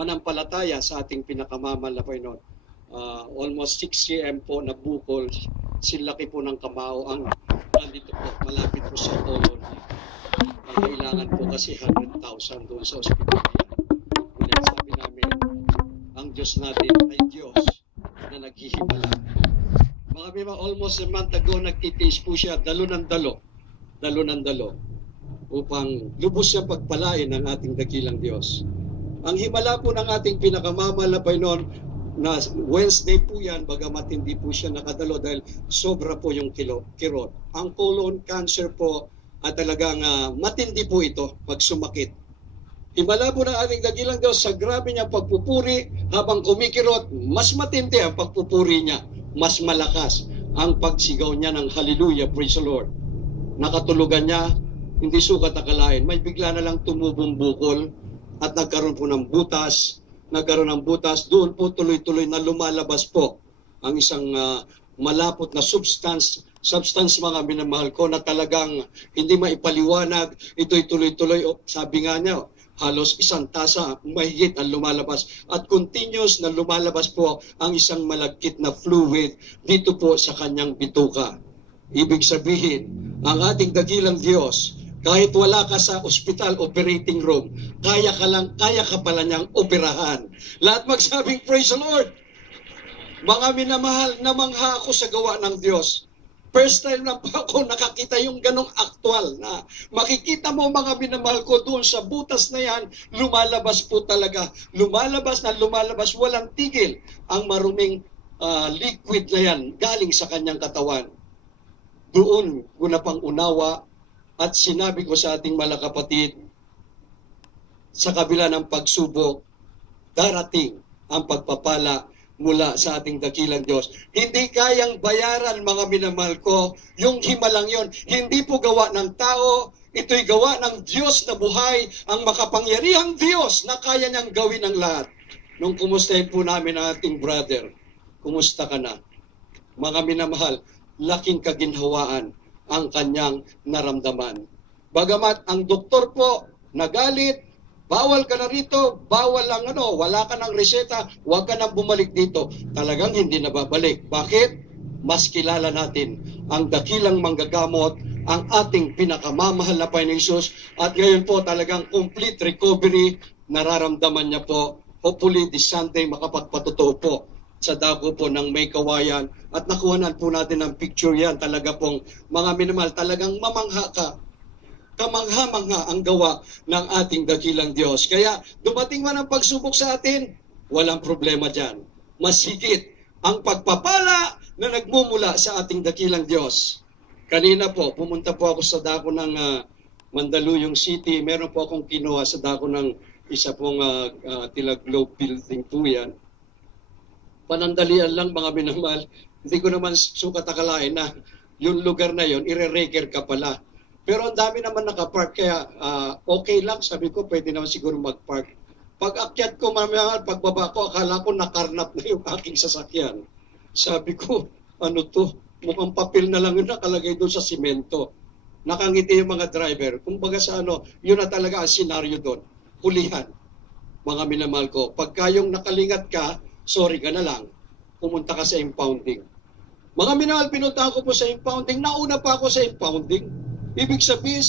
manampalataya sa ating pinakamamahal na Panginoon. Almost 6 km po na bukol, silaki po ng kamao ang nandito po, malapit po sa colon. Ang kailangan po kasi 100,000 doon sa ospital. Ulit sabi namin, ang Diyos natin ay Diyos na naghihimala. Mga bima, almost a month ago, nagtitiis po siya dalo ng dalo, upang lubos siyang pagpalain ng ating dakilang Diyos. Ang himala po ng ating pinakamamahal na Panginoon, na Wednesday po yan, bagamat hindi po siya nakadalo dahil sobra po yung kirot. Ang colon cancer po, at talagang matindi po ito pag sumakit. Himala po ng ating dakilang Diyos sa grabe niyang pagpupuri, habang kumikirot, mas matindi ang pagpupuri niya, mas malakas ang pagsigaw niya ng hallelujah, praise the Lord. Nakatulugan niya, hindi sukat akalain, may bigla na lang tumubong bukol at nagkaroon po ng butas, doon po tuloy-tuloy na lumalabas po ang isang malapot na substance mga minamahal ko, na talagang hindi maipaliwanag. Ito'y tuloy-tuloy, sabi nga niya, halos 1 tasa mahigit ang lumalabas, at continuous na lumalabas po ang isang malagkit na fluid dito po sa kanyang bituka. Ibig sabihin, ang ating dakilang Diyos, kahit wala ka sa hospital operating room, kaya ka pala niyang operahan. Lahat magsabing praise the Lord. Mga minamahal, namangha ako sa gawa ng Diyos. First time na po ako nakakita yung ganong aktual na makikita mo, mga minamahal ko, doon sa butas na yan, lumalabas po talaga. Lumalabas, walang tigil ang maruming liquid na yan galing sa kanyang katawan. Doon ko na pang unawa at sinabi ko sa ating mga kapatid, sa kabila ng pagsubok, darating ang pagpapala mula sa ating dakilang Diyos. Hindi kayang bayaran, mga minamahal ko, yung himalang yon. Hindi po gawa ng tao, ito'y gawa ng Diyos na buhay, ang makapangyarihang Diyos na kaya niyang gawin ang lahat. Nung kumustahin po namin ang ating brother, kumusta ka na? Mga minamahal, laking kaginhawaan ang kanyang naramdaman. Bagamat ang doktor po nagalit, bawal ka na rito, bawal lang wala ka ng reseta, huwag ka nang bumalik dito. Talagang hindi na babalik. Bakit? Mas kilala natin ang dakilang manggagamot, ang ating pinakamamahal na Panginoong Hesus, at ngayon po talagang complete recovery, nararamdaman niya po. Hopefully this Sunday makapagpatotoo po sa dago po ng May Kawayan, at nakuhanan po natin ang picture yan. Talaga pong, mga minamahal, talagang mamangha ka. Kamangha-mangha ang gawa ng ating dakilang Diyos. Kaya dumating man ang pagsubok sa atin, walang problema dyan. Mas higit ang pagpapala na nagmumula sa ating dakilang Diyos. Kanina po, pumunta po ako sa dako ng Mandaluyong City. Meron po akong kinuha sa dako ng isa pong Tila Globe building po yan. Panandalian lang, mga minamahal. Hindi ko naman sukat akalain na yung lugar na yon, ire-reker ka pala. Pero ang dami naman nakapark, kaya okay lang. Sabi ko, pwede naman siguro magpark. Pag akyat ko, mga minamahal, pagbaba ko, akala ko nakarnap na yung aking sasakyan. Sabi ko, ano to? Mukhang papel na lang yun nakalagay doon sa simento. Nakangiti yung mga driver. Kumbaga sa yun na talaga ang senaryo doon. Hulihan, mga minamahal ko. Pagka yung nakalingat ka, sorry ka na lang, pumunta ka sa impounding. Mga minamahal, pinuntahan ko po sa impounding, nauna pa ako sa impounding. Ibig sabihin,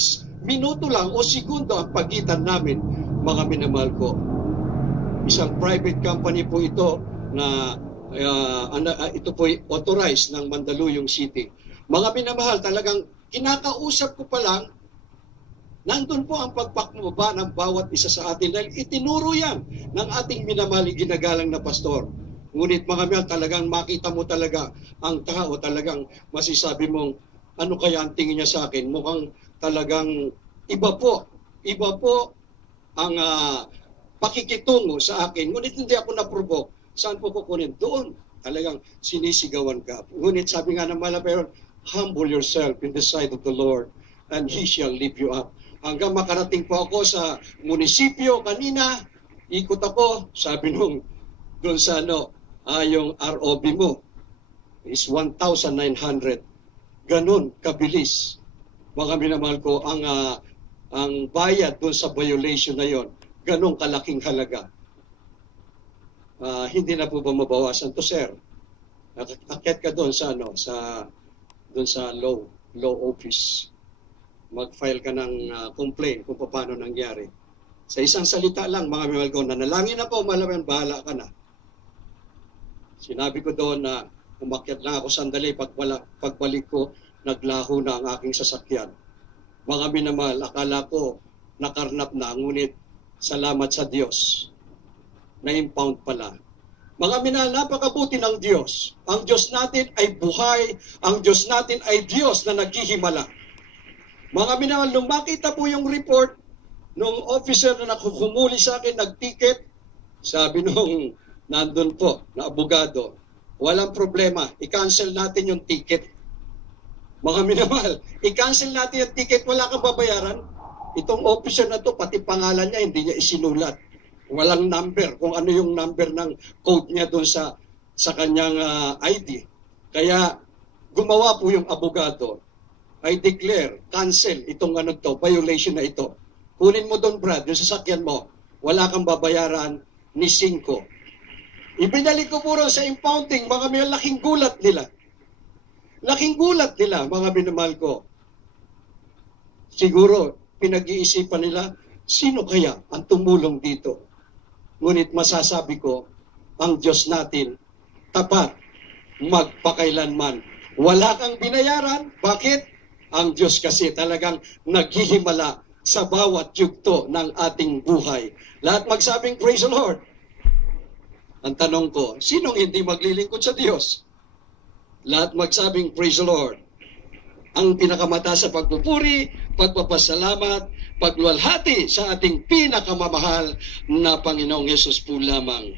minuto lang o segundo ang pagitan namin, mga minamahal ko. Isang private company po ito na ito po authorized ng Mandaluyong City. Mga minamahal, talagang kinakausap ko pa lang, nandun po ang pagpakmaba ng bawat isa sa atin dahil itinuro yan ng ating minamahal ginagalang na pastor. Ngunit mga minamahal, talagang makita mo talaga ang tao, talagang masisabi mong, ano kaya ang tingin niya sa akin? Mukhang talagang iba po ang pakikitungo sa akin. Ngunit hindi ako na-provoke. Saan po kukunin? Doon. Talagang sinisigawan ka. Ngunit sabi nga ng Malapero, humble yourself in the sight of the Lord and He shall lift you up. Hanggang makarating po ako sa munisipyo kanina, ikot ako, sabi nung doon sa yung ROB mo is 1,900. Ganon kabilis. Mga minamahal ko, ang bayad doon sa violation na yon, ganong kalaking halaga. hindi na po ba mabawasan to, sir? Akyat ka doon sa doon sa law office. Mag-file ka ng complaint kung paano nangyari. Sa isang salita lang, mga minamahal ko, nanalangin ako, malaman, bahala ka na. Sinabi ko doon na umakyat lang ako sandali, pagbalik ko, naglaho na ang aking sasakyan. Mga minamahal, akala ko nakarnap na, ngunit salamat sa Diyos, na-impound pala. Mga minahal, napakabuti ng Diyos. Ang Diyos natin ay buhay, ang Diyos natin ay Diyos na naghihimala. Mga minahal, nung makita po yung report, nung officer na nakukumuli sa akin, nag-ticket, sabi nung nandun po, na abogado, walang problema, i-cancel natin yung ticket. Mga minamahal, i-cancel natin yung ticket, wala kang babayaran. Itong officer na to, pati pangalan niya, hindi niya isinulat. Walang number, kung ano yung number ng code niya doon sa kanyang ID. Kaya gumawa po yung abogado. I declare, cancel itong violation na ito. Kunin mo doon, Brad, yung sasakyan mo, wala kang babayaran ni 5. Ibinalik ko puro sa impounding, mga may laking gulat nila. Laking gulat nila, mga minamahal ko. Siguro, pinag-iisipan nila, sino kaya ang tumulong dito? Ngunit masasabi ko, ang Diyos natin, tapat, magpakailanman. Wala kang binayaran. Bakit? Ang Diyos kasi talagang naghihimala sa bawat yugto ng ating buhay. Lahat magsabing, praise the Lord. Ang tanong ko, sinong hindi maglilingkod sa Diyos? Lahat magsabing, praise the Lord. Ang pinakamataas sa pagpupuri, pagpapasalamat, pagluwalhati sa ating pinakamamahal na Panginoong Hesus po lamang.